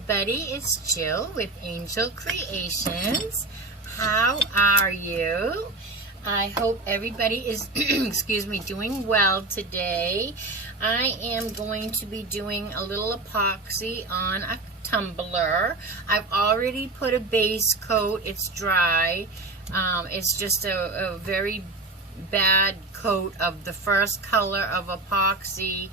everybody, it's Jill with Angel Creations. How are you? I hope everybody is excuse me, doing well today. I am going to be doing a little epoxy on a tumbler. I've already put a base coat. It's dry. It's just a very bad coat of the first color of epoxy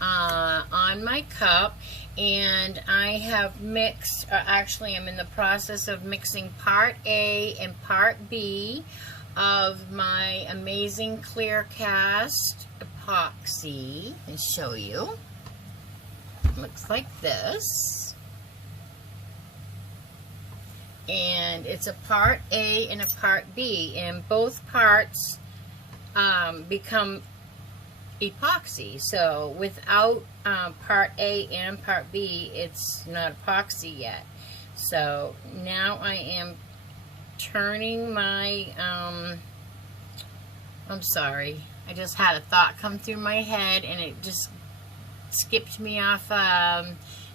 on my cup, and I have mixed, actually I'm in the process of mixing part A and part B of my amazing clear cast epoxy. I'll show you. It looks like this, and it's a part A and a part B, and both parts become epoxy. So without part A and part B, it's not epoxy yet. So now I am turning my I'm sorry, I just had a thought come through my head and it just skipped me off.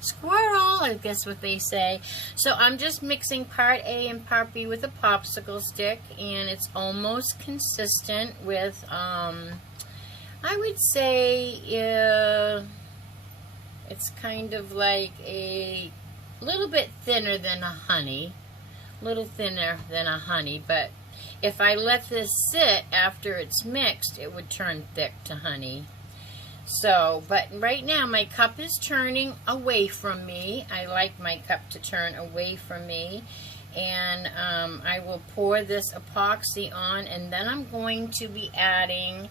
Squirrel, I guess what they say. So I'm just mixing part A and part B with a popsicle stick, and it's almost consistent with I would say it's kind of like a little bit thinner than a honey, but if I let this sit after it's mixed, it would turn thick to honey. So, but right now my cup is turning away from me. I like my cup to turn away from me, and I will pour this epoxy on, and then I'm going to be adding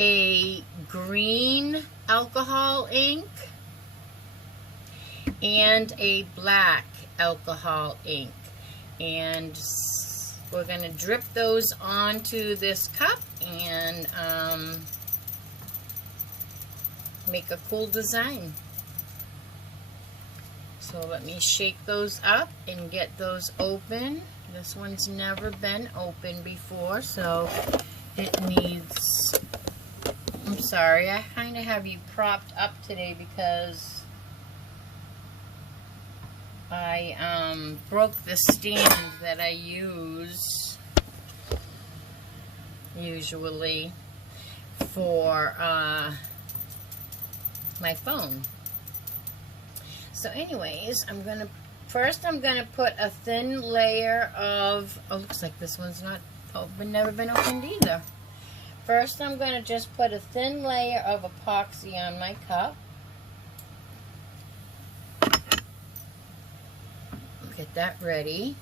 a green alcohol ink and a black alcohol ink, and we're going to drip those onto this cup and make a cool design. So let me shake those up and get those open. This one's never been open before, so it needs, I'm sorry, I kind of have you propped up today because I broke the stand that I use usually for my phone. So anyways, first I'm gonna put a thin layer of, oh, looks like this one's not open, never been opened either. First I'm gonna just put a thin layer of epoxy on my cup. Get that ready.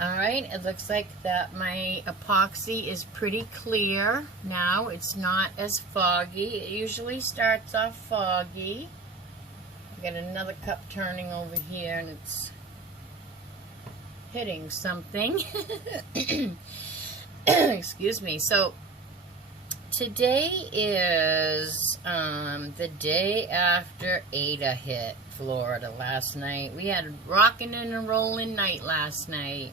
Alright, it looks like that my epoxy is pretty clear now. It's not as foggy. It usually starts off foggy. I got another cup turning over here and it's hitting something. Excuse me. So today is the day after Ada hit Florida last night. We had a rocking and a rolling night last night.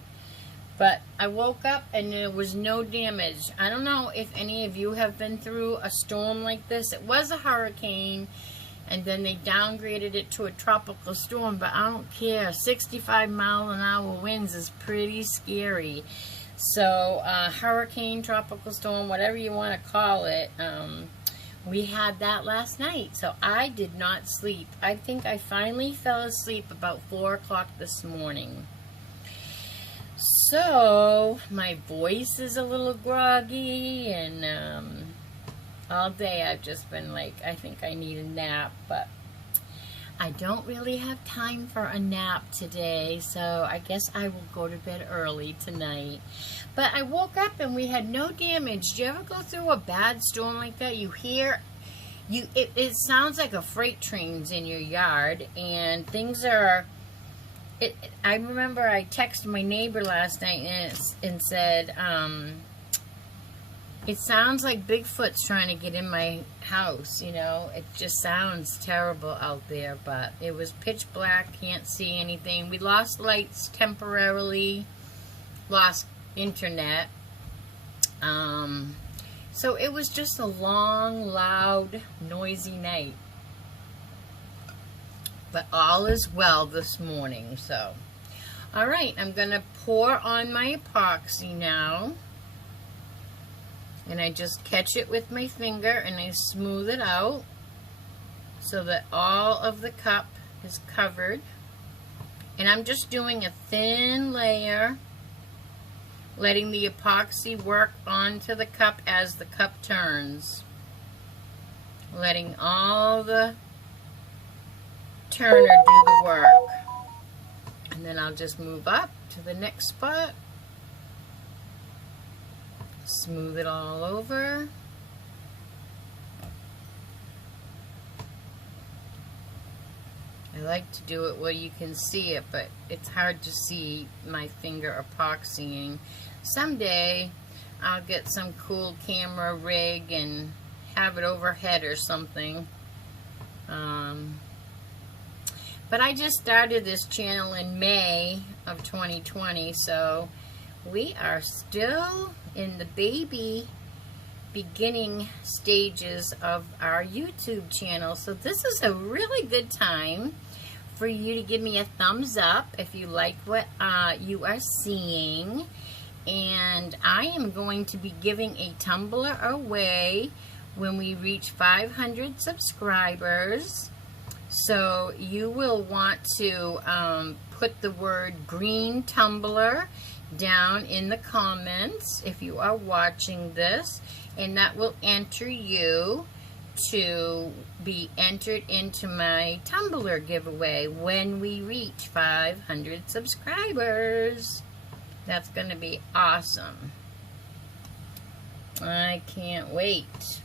But I woke up and there was no damage. I don't know if any of you have been through a storm like this. It was a hurricane, and then they downgraded it to a tropical storm, but I don't care. 65 mile an hour winds is pretty scary. So hurricane, tropical storm, whatever you want to call it, we had that last night. So I did not sleep. I think I finally fell asleep about 4 o'clock this morning. So my voice is a little groggy, and all day I've just been like, I think I need a nap, but I don't really have time for a nap today, so I guess I will go to bed early tonight. But I woke up and we had no damage. Do you ever go through a bad storm like that? You hear, it sounds like a freight train's in your yard, and things are, I remember I texted my neighbor last night and said, it sounds like Bigfoot's trying to get in my house, you know. It just sounds terrible out there, but it was pitch black, can't see anything. We lost lights temporarily, lost internet. So it was just a long, loud, noisy night. but all is well this morning. So, all right, I'm going to pour on my epoxy now. And I just catch it with my finger and I smooth it out so that all of the cup is covered. And I'm just doing a thin layer, letting the epoxy work onto the cup as the cup turns. Letting all the turner do the work. And then I'll just move up to the next spot. Smooth it all over. I like to do it where you can see it, but it's hard to see my finger epoxying. Someday I'll get some cool camera rig and have it overhead or something. But I just started this channel in May of 2020, so we are still in the beginning stages of our YouTube channel. So this is a really good time for you to give me a thumbs up if you like what you are seeing. And I am going to be giving a tumbler away when we reach 500 subscribers. So you will want to put the word green tumbler down in the comments if you are watching this, and that will enter you to be entered into my tumbler giveaway when we reach 500 subscribers. That's going to be awesome. I can't wait.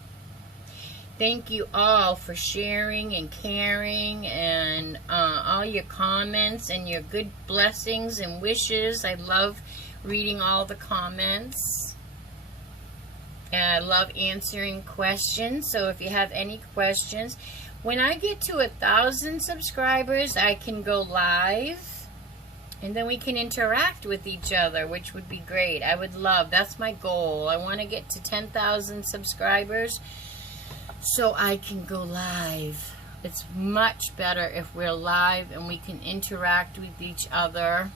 Thank you all for sharing and caring and all your comments and your good blessings and wishes. I love reading all the comments. And I love answering questions. So if you have any questions, when I get to 1,000 subscribers, I can go live. And then we can interact with each other, which would be great. I would love, that's my goal. I want to get to 10,000 subscribers so I can go live. It's much better if we're live and we can interact with each other.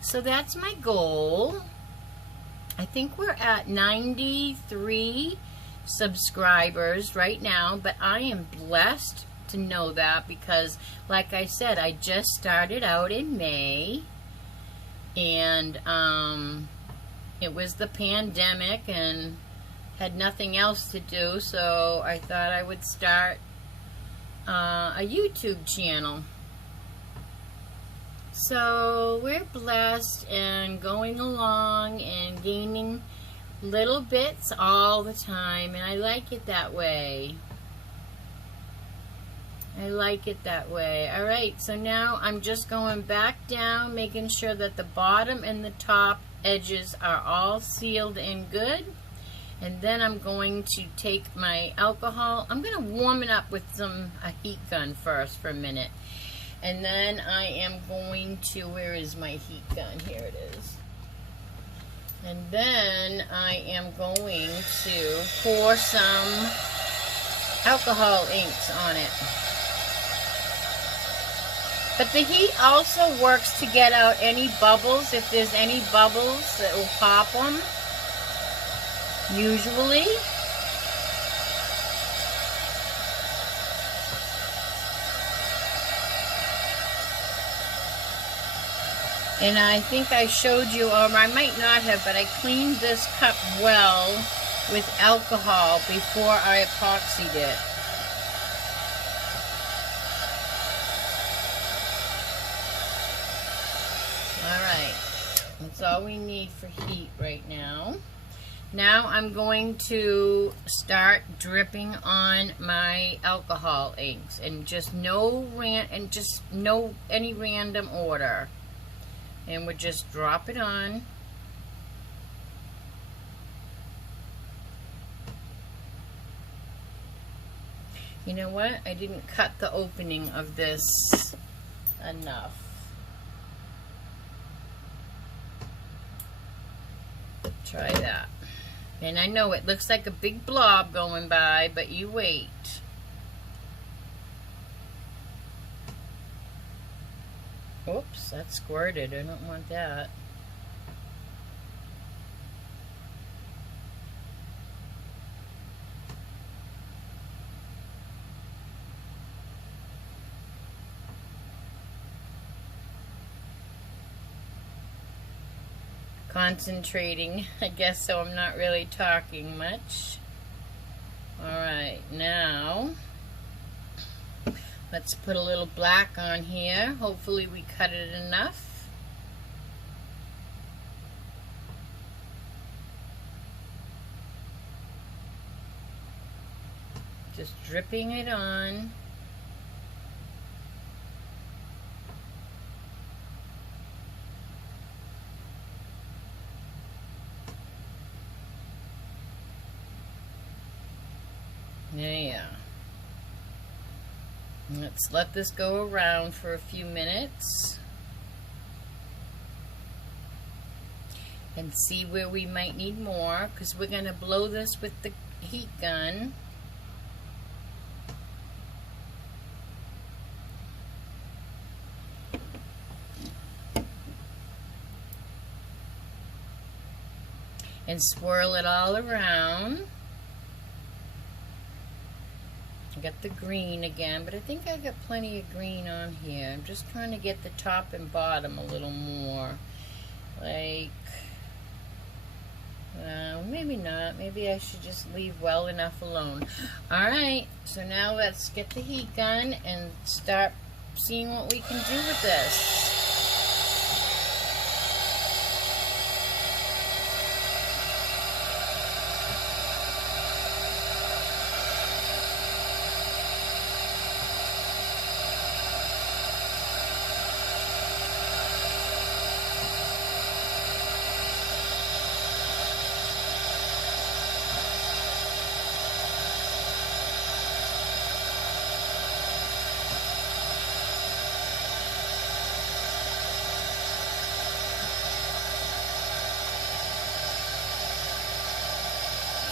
So that's my goal. I think we're at 93 subscribers right now, but I am blessed to know that because, like I said, I just started out in May, and it was the pandemic and had nothing else to do, so I thought I would start a YouTube channel. So we're blessed and going along and gaining little bits all the time, and I like it that way. I like it that way. Alright, so now I'm just going back down, making sure that the bottom and the top edges are all sealed and good. And then I'm going to take my alcohol. I'm going to warm it up with a heat gun first for a minute. And then I am going to, where is my heat gun? Here it is. And then I am going to pour some alcohol inks on it. But the heat also works to get out any bubbles. If there's any bubbles, it will pop them. Usually. And I think I showed you, or I might not have, but I cleaned this cup well with alcohol before I epoxied it. Alright, that's all we need for heat right now. Now I'm going to start dripping on my alcohol inks, and just no any random order. And we'll just drop it on. You know what? I didn't cut the opening of this enough. Try that. And I know it looks like a big blob going by, but you wait. Oops, that squirted. I don't want that. Concentrating, I guess, so I'm not really talking much. Alright, now let's put a little black on here. Hopefully we cut it enough. Just dripping it on. Yeah. Let's let this go around for a few minutes and see where we might need more, because we're going to blow this with the heat gun. And swirl it all around. I got the green again, but I think I got plenty of green on here. I'm just trying to get the top and bottom a little more. Like, maybe not. Maybe I should just leave well enough alone. Alright, so now let's get the heat gun and start seeing what we can do with this.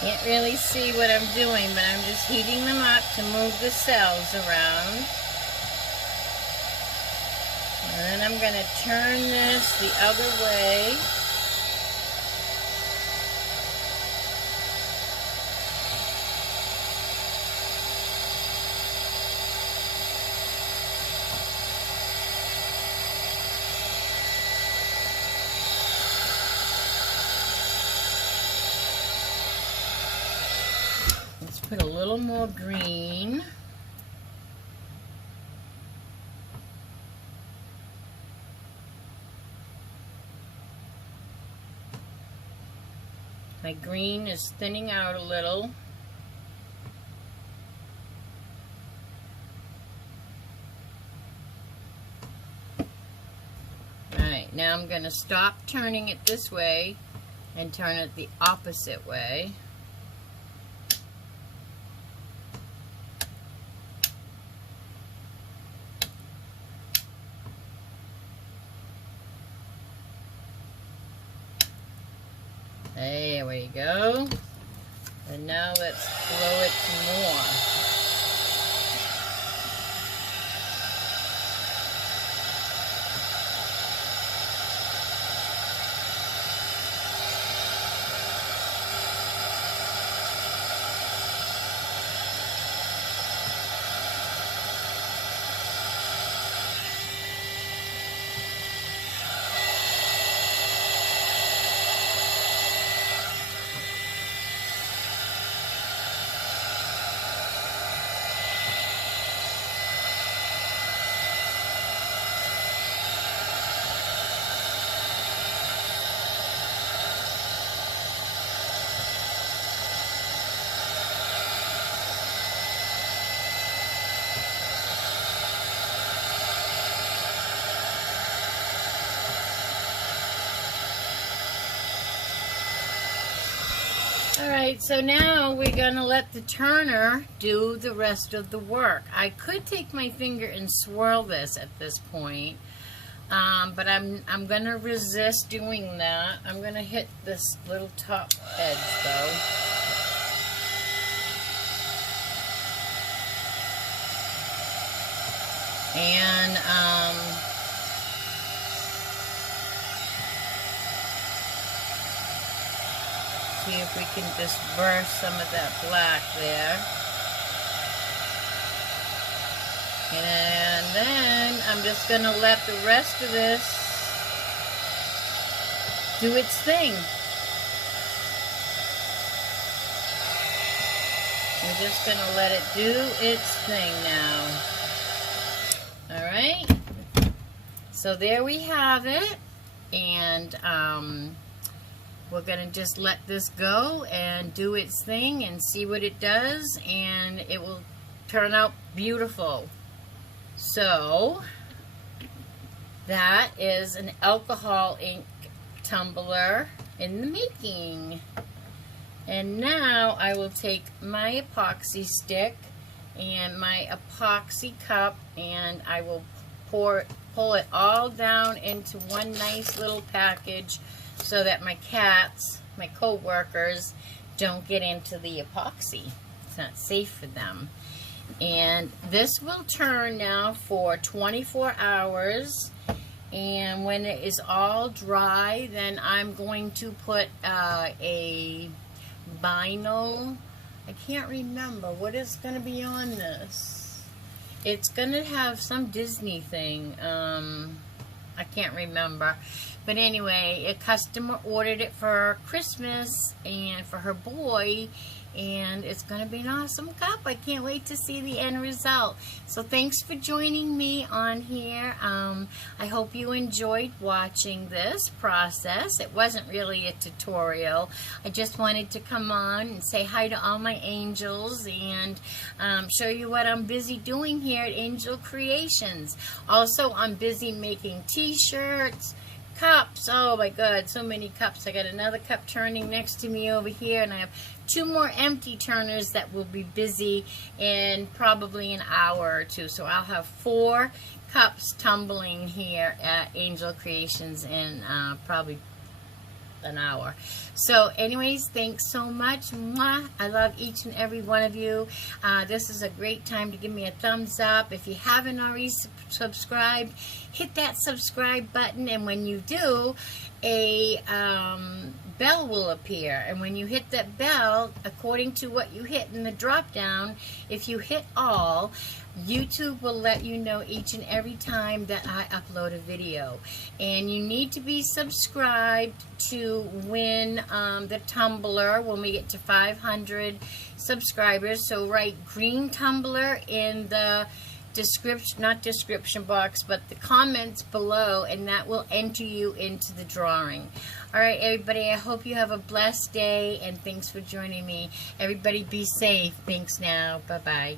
Can't really see what I'm doing, but I'm just heating them up to move the cells around. And then I'm going to turn this the other way. Put a little more green. My green is thinning out a little. Alright, now I'm going to stop turning it this way and turn it the opposite way. There we go. And now let's blow it some more. Alright, so now we're going to let the turner do the rest of the work. I could take my finger and swirl this at this point, but I'm going to resist doing that. I'm going to hit this little top edge though. And See if we can disperse some of that black there. And then I'm just going to let the rest of this do its thing. We're just going to let it do its thing now. Alright, so there we have it, and we're going to just let this go and do its thing and see what it does, and it will turn out beautiful. So that is an alcohol ink tumbler in the making. And now I will take my epoxy stick and my epoxy cup, and I will pull it all down into one nice little package so that my cats, my co-workers, don't get into the epoxy. It's not safe for them. And this will turn now for 24 hours, and when it is all dry, then I'm going to put a vinyl. I can't remember what is going to be on this. It's going to have some Disney thing. I can't remember. But anyway, a customer ordered it for Christmas and for her boy, and it's going to be an awesome cup. I can't wait to see the end result. So thanks for joining me on here. I hope you enjoyed watching this process. It wasn't really a tutorial. I just wanted to come on and say hi to all my angels and show you what I'm busy doing here at Angel Creations. Also, I'm busy making t-shirts, cups. Oh my god, so many cups. I got another cup turning next to me over here, and I have 2 more empty turners that will be busy in probably an hour or 2. So I'll have 4 cups tumbling here at Angel Creations in probably an hour. So anyways, thanks so much. Mwah. I love each and every one of you. This is a great time to give me a thumbs up. If you haven't already subscribed, hit that subscribe button, and when you do, a bell will appear, and when you hit that bell, according to what you hit in the drop down, if you hit all, YouTube will let you know each and every time that I upload a video. And you need to be subscribed to win the tumbler when we get to 500 subscribers. So write green tumbler in the description, not description box, but the comments below, and that will enter you into the drawing. Alright everybody, I hope you have a blessed day, and thanks for joining me. Everybody be safe. Thanks now. Bye-bye.